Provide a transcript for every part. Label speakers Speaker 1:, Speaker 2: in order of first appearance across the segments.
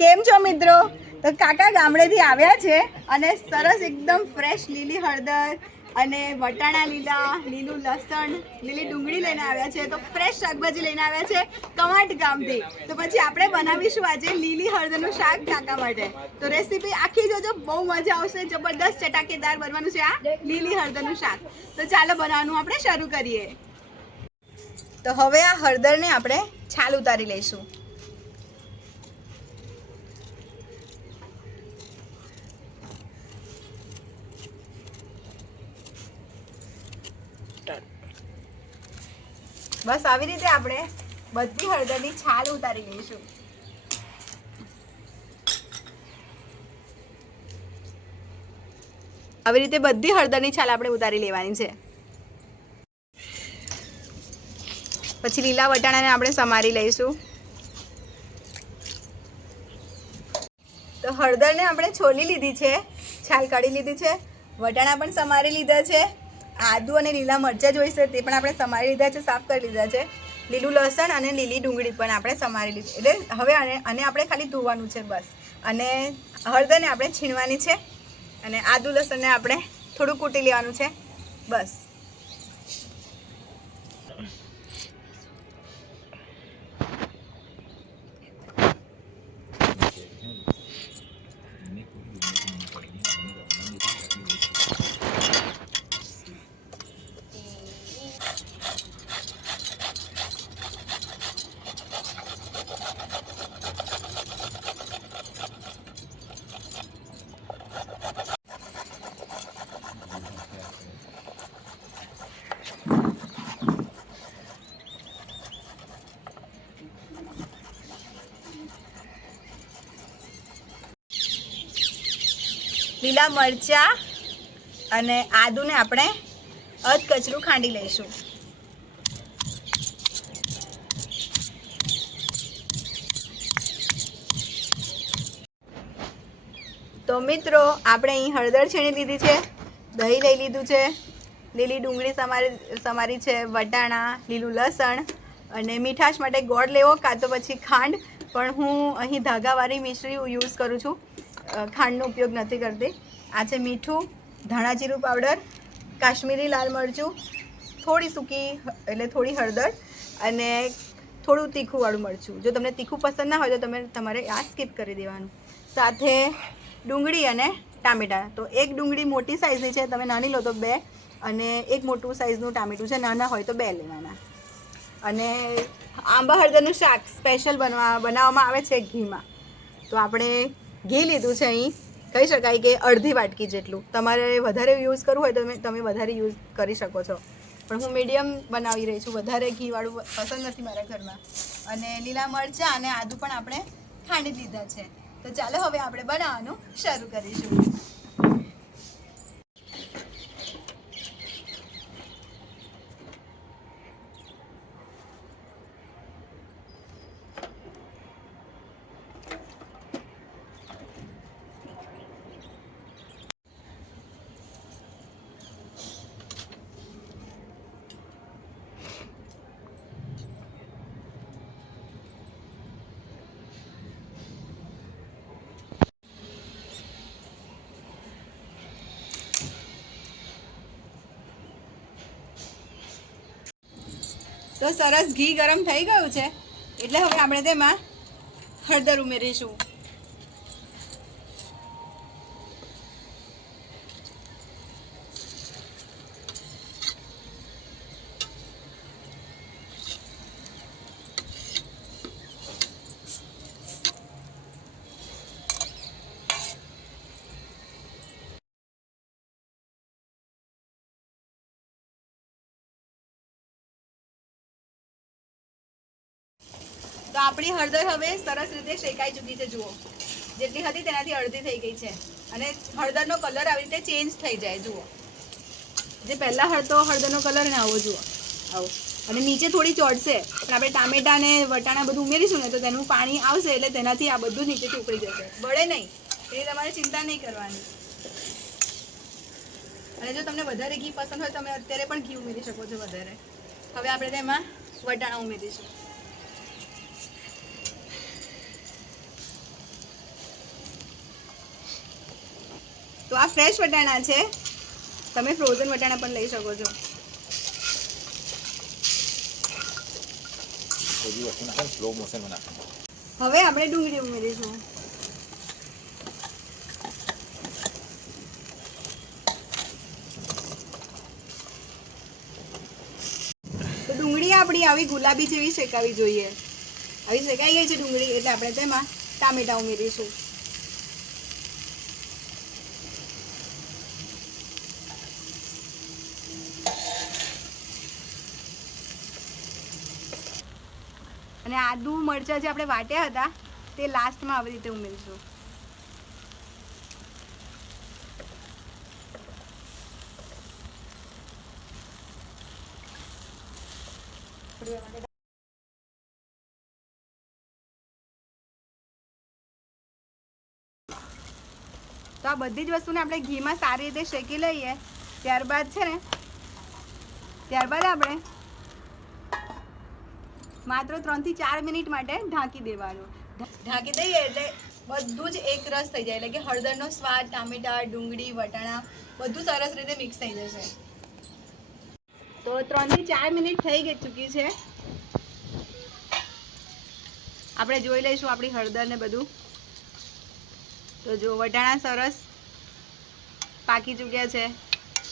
Speaker 1: કેમ છો મિત્રો? તો કાકા ગામડેથી આવ્યા છે અને સરસ એકદમ ફ્રેશ લીલી હળદર અને વટાણા લીલા, લીલું લસણ, લીલી ડુંગળી લઈને આવ્યા છે. તો ફ્રેશ શાકભાજી લઈને આવ્યા છે કમાટ ગામથી. તો પછી આપણે બનાવીશું આજે લીલી હળદરનું શાક કાકા માટે. તો રેસીપી આખી જોજો, બહુ મજા આવશે. જબરદસ્ત ચટાકેદાર બનવાનું છે આ લીલી હળદરનું શાક. તો ચાલો બનાવવાનું આપણે શરૂ કરીએ. તો હવે આ હળદરને આપણે છાલ ઉતારી લઈશું. બસ આવી રીતે આપણે બધી હળદરની છાલ ઉતારી લઈશું. આવી રીતે બધી હળદરની છાલ આપણે ઉતારી લેવાની છે. પછી લીલા વટાણાને આપણે સમારી લઈશું. તો હળદરને આપણે છોલી લીધી છે, છાલ કાઢી લીધી છે, વટાણા પણ સમારી લીધા છે. આદુ અને લીલા મરચાં જોઈશે તે પણ આપણે સમારી લીધા છે, સાફ કરી લીધા છે. લીલું લસણ અને લીલી ડુંગળી પણ આપણે સમારી લીધી. એટલે હવે આને આપણે ખાલી ધોવાનું છે બસ. અને હળદરને આપણે છીણવાની છે. અને આદુ લસણને આપણે થોડું કૂટી લેવાનું છે. બસ. લીલા મરચાં અને આદુને આપણે અધ કચરું ખાંડી લઈશું. તો મિત્રો, આપણે અહીં હળદર છીણી લીધી છે, દહીં લઈ લીધું છે, લીલી ડુંગળી સમારી સમારી છે, વટાણા, લીલું લસણ અને મીઠાશ માટે ગોળ લેવો, કાં તો પછી ખાંડ, પણ હું અહીં ધાગાવાળી મિશ્રી યુઝ કરું છું. ખાંડનો ઉપયોગ નથી કરતી. આ છે મીઠું ધાણા જીરું પાવડર, કાશ્મીરી લાલ મરચું, થોડી સૂકી એટલે થોડી હળદર અને થોડું તીખુંવાળું મરચું. જો તમને તીખું પસંદ ના હોય તો તમે તમારે આ સ્કીપ કરી દેવાનું. સાથે ડુંગળી અને ટામેટાં. તો એક ડુંગળી મોટી સાઇઝની છે, તમે નાની લો તો બે અને એક મોટું સાઇઝનું ટામેટું છે, નાના હોય તો બે લેવાના. અને આંબા હળદરનું શાક સ્પેશિયલ બનવા, બનાવવામાં આવે છે ઘીમાં. તો આપણે ઘી લીધું છે અહીં. કહી શકાય કે અડધી વાટકી જેટલું. તમારે વધારે યુઝ કરવું હોય તો તમે તમે વધારે યુઝ કરી શકો છો. પણ હું મીડિયમ બનાવી રહી છું. વધારે ઘીવાળું પસંદ નથી મારા ઘરમાં. અને લીલા મરચાં અને આદુ પણ આપણે ખાંડી લીધા છે. તો ચાલો હવે આપણે બનાવવાનું શરૂ કરીશું. તો સરસ ઘી ગરમ થઈ ગયું છે. એટલે હવે આપણે તેમાં હળદર ઉમેરીશું. તો આપણી હળદર હવે સરસ રીતે શેકાઈ ચૂકી છે, જુઓ. જેટલી હતી તેનાથી અડધી થઈ ગઈ છે. અને હળદરનો કલર આવી રીતે ચેન્જ થઈ જાય, જુઓ. જે પહેલાં હળતો હળદરનો કલર ને આવો, જુઓ. આવો. અને નીચે થોડી ચોડશે પણ આપણે ટામેટા ને વટાણા બધું ઉમેરીશું ને તો તેનું પાણી આવશે એટલે તેનાથી આ બધું નીચેથી ઉકળી જશે. બળે નહીં. એની તમારે ચિંતા નહીં કરવાની. અને જો તમને વધારે ઘી પસંદ હોય, તમે અત્યારે પણ ઘી ઉમેરી શકો છો વધારે. હવે આપણે તેમાં વટાણા ઉમેરીશું. તો આ ફ્રેશ વટાણા છે. તમે ફ્રોઝન વટાણા પણ લઈ શકો છો. હવે આપણે ડુંગળી ઉમેરીશું. તો ડુંગળી આપણી આવી ગુલાબી જેવી શેકાવી જોઈએ. આવી શેકાઈ ગઈ છે ડુંગળી, એટલે આપણે તેમાં ટામેટા ઉમેરીશું. અને આદુ મરચાં જે આપણે વાટ્યા હતા, તે લાસ્ટમાં આવી રીતે ઉમેરીશું. તો આ બધી જ વસ્તુને આપણે ઘીમાં સારી રીતે શેકી લઈએ, ત્યારબાદ છે ને, ત્યારબાદ આપણે માત્ર ત્રણથી ચાર મિનિટ માટે ઢાંકી દેવાનું. ઢાંકી દઈએ એટલે બધું જ એક રસ થઈ જાય. એટલે કે હળદરનો સ્વાદ, ટામેટા, ડુંગળી, વટાણા, બધું સરસ રીતે મિક્સ થઈ જશે. તો ત્રણથી ચાર મિનિટ થઈ ગઈ ચૂકી છે. આપણે જોઈ લઈશું આપણી હળદર ને બધું. તો જો વટાણા સરસ પાકી ચૂક્યા છે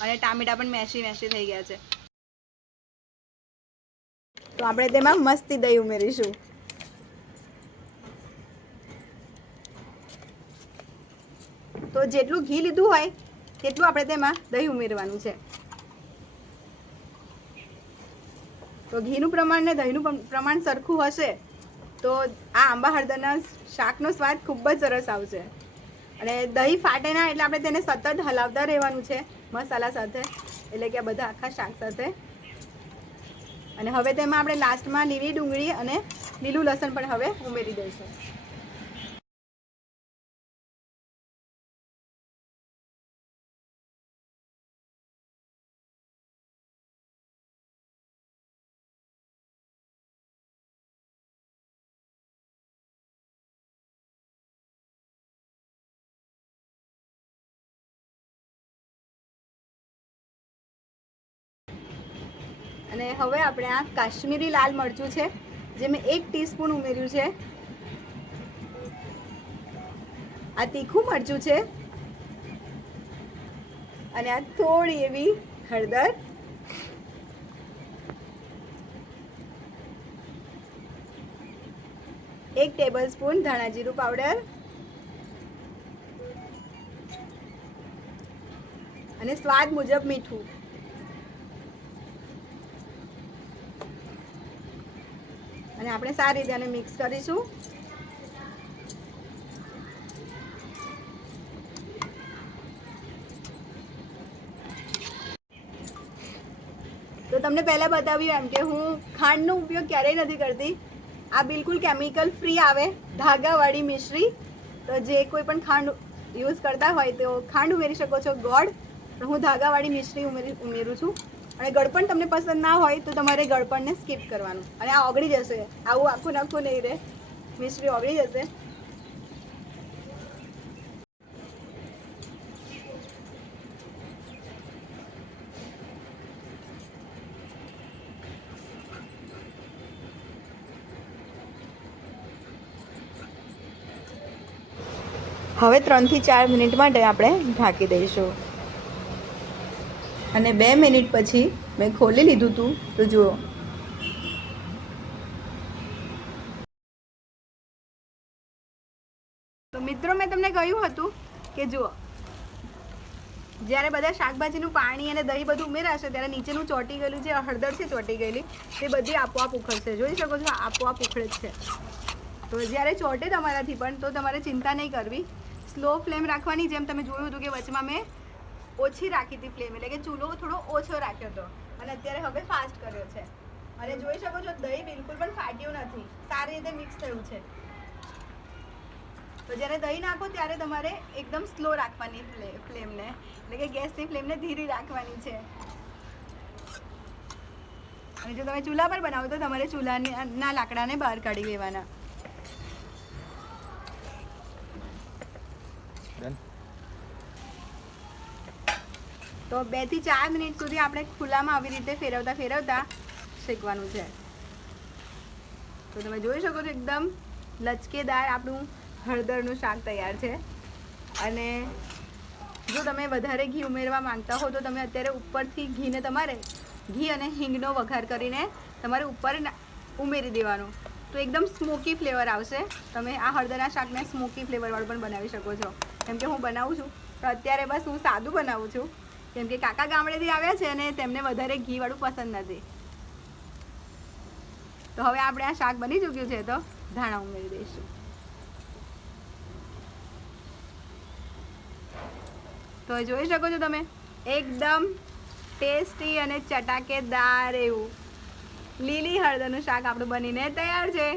Speaker 1: અને ટામેટા પણ મેશી મેશી થઈ ગયા છે. તો આપણે તેમાં મસ્તી દહીં ઉમેરીશું. તો જેટલું ઘી લીધું હોય, તેટલું આપણે તેમાં દહીં ઉમેરવાનું છે. તો ઘીનું પ્રમાણ ને દહીંનું પ્રમાણ સરખું હશે, તો આ આંબા હળદરના શાકનો સ્વાદ ખૂબ જ સરસ આવશે. અને દહીં ફાટે ના એટલે આપણે તેને સતત હલાવતા રહેવાનું છે, મસાલા સાથે, એટલે કે બધા આખા શાક સાથે. અને હવે તેમાં આપણે લાસ્ટમાં લીલી ડુંગળી અને લીલું લસણ પણ હવે ઉમેરી દઈશું. અને હવે આપણે આ કાશ્મીરી લાલ મરચું છે, જે મેં એક ટીસ્પૂન ઉમેર્યું છે. આ તીખું મરચું છે. અને આ થોડી એવી હળદર. એક ટેબલ સ્પૂન ધાણા જીરું પાવડર. અને સ્વાદ મુજબ મીઠું. અને આપણે સારી રીતે મિક્સ કરીશું. તો તમને પહેલાં બતાવ્યું એમ કે હું ખાંડનો ઉપયોગ ક્યારેય નથી કરતી. આ બિલકુલ કેમિકલ ફ્રી આવે, ધાગાવાળી મિશ્રી. તો જે કોઈ પણ ખાંડ યુઝ કરતા હોય તો ખાંડ ઉમેરી શકો છો, ગોળ. હું ધાગાવાળી મિશ્રી ઉમેરી ઉમેરું છું. અને ગળપણ તમને પસંદ ના હોય તો તમારે ગળપણને સ્કીપ કરવાનું. અને આ ઓગળી જશે. આવું આખું નાખું નહીં રહે મિશ્રી ઓગળી જશે. હવે ત્રણથી ચાર મિનિટ માટે આપણે ઢાંકી દઈશું. અને બે મિનિટ પછી મેં ખોલી લીધું હતું તો જુઓ. તો મિત્રો, મેં તમને કહ્યું હતું કે જુઓ, જ્યારે બધા શાકભાજીનું પાણી અને દહીં બધું ઉમેરાશે, ત્યારે નીચેનું ચોંટી ગયેલું જે હળદર છે ચોંટી ગયેલી, તે બધી આપોઆપ ઉખડશે. જોઈ શકો છો, આપોઆપ ઉખડે છે. તો જ્યારે ચોંટે તમારાથી પણ, તો તમારે ચિંતા નહીં કરવી. સ્લો ફ્લેમ રાખવાની જેમ તમે જોયું હતું કે વચમાં મેં ઓછી રાખી હતી ફ્લેમ એટલે કે ચૂલો થોડો ઓછો રાખ્યો હતો. અને અત્યારે હવે ફાસ્ટ કર્યો છે. અને જોઈ શકો છો, દહીં બિલકુલ પણ ફાટ્યું નથી. સારી રીતે મિક્સ થયું છે. તો જ્યારે દહીં નાખો ત્યારે તમારે એકદમ સ્લો રાખવાની ફ્લે ફ્લેમને એટલે કે ગેસની ફ્લેમને ધીરી રાખવાની છે. અને જો તમે ચૂલા પર બનાવો તો તમારે ચૂલાના, ના લાકડાને બહાર કાઢી લેવાના. તો બેથી ચાર મિનિટ સુધી આપણે ખુલ્લામાં આવી રીતે ફેરવતા ફેરવતા શેકવાનું છે. તો તમે જોઈ શકો છો એકદમ લચકેદાર આપણું હળદરનું શાક તૈયાર છે. અને જો તમે વધારે ઘી ઉમેરવા માંગતા હો તો તમે અત્યારે ઉપરથી ઘીને તમારે ઘી અને હિંગનો વઘાર કરીને તમારે ઉપર ઉમેરી દેવાનું. તો એકદમ સ્મોકી ફ્લેવર આવશે. તમે આ હળદરના શાકને સ્મોકી ફ્લેવરવાળું પણ બનાવી શકો છો. કેમ કે હું બનાવું છું તો અત્યારે બસ હું સાદું બનાવું છું. કેમ કે કાકા ગામડેથી આવ્યા છે અને તેમને વધારે ઘીવાળું પસંદ નથી. તો હવે આપણે આ શાક બની ચૂક્યું છે તો ધાણા ઉમેરી દઈશું. તો જોઈ શકો છો તમે, એકદમ ટેસ્ટી અને ચટાકેદાર એવું લીલી હળદરનું શાક આપણું બનીને તૈયાર છે.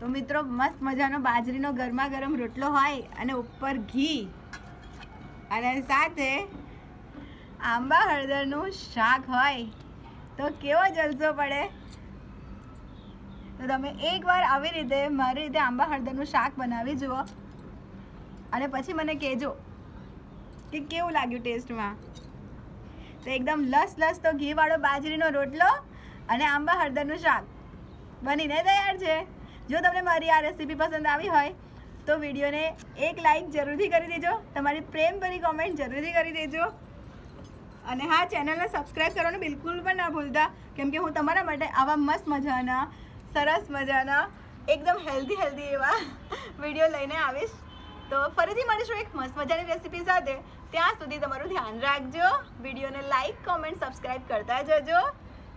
Speaker 1: તો મિત્રો, મસ્ત મજાનો બાજરીનો ગરમા ગરમ રોટલો હોય અને ઉપર ઘી. અને સાથે આંબા હળદરનું શાક હોય. તો કેવો જલસો પડે? તો તમે એકવાર આવી રીતે, મારી રીતે આંબા હળદરનું શાક બનાવી જુઓ. અને પછી મને કહેજો કે કેવું લાગ્યું ટેસ્ટમાં. તો એકદમ લસ લસ તો ઘીવાળો બાજરીનો રોટલો અને આંબા હળદરનું શાક. બનીને તૈયાર છે. જો તમને મારી આ રેસીપી પસંદ આવી હોય, તો વિડીયોને એક લાઈક જરૂરથી કરી દેજો. તમારી પ્રેમભરી કોમેન્ટ જરૂરથી કરી દેજો. અને હા ચેનલને સબસ્ક્રાઈબ કરવાનું બિલકુલ પણ ના ભૂલતા, કેમ કે હું તમારા માટે આવા મસ્ત મજાના, સરસ મજાના, એકદમ હેલ્ધી હેલ્ધી એવા વીડિયો લઈને આવીશ. તો ફરીથી મળીશું એક મસ્ત મજાની રેસીપી સાથે. ત્યાં સુધી તમારું ધ્યાન રાખજો. વિડીયોને લાઈક કોમેન્ટ સબસ્ક્રાઈબ કરતા જજો.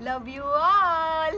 Speaker 1: Love you all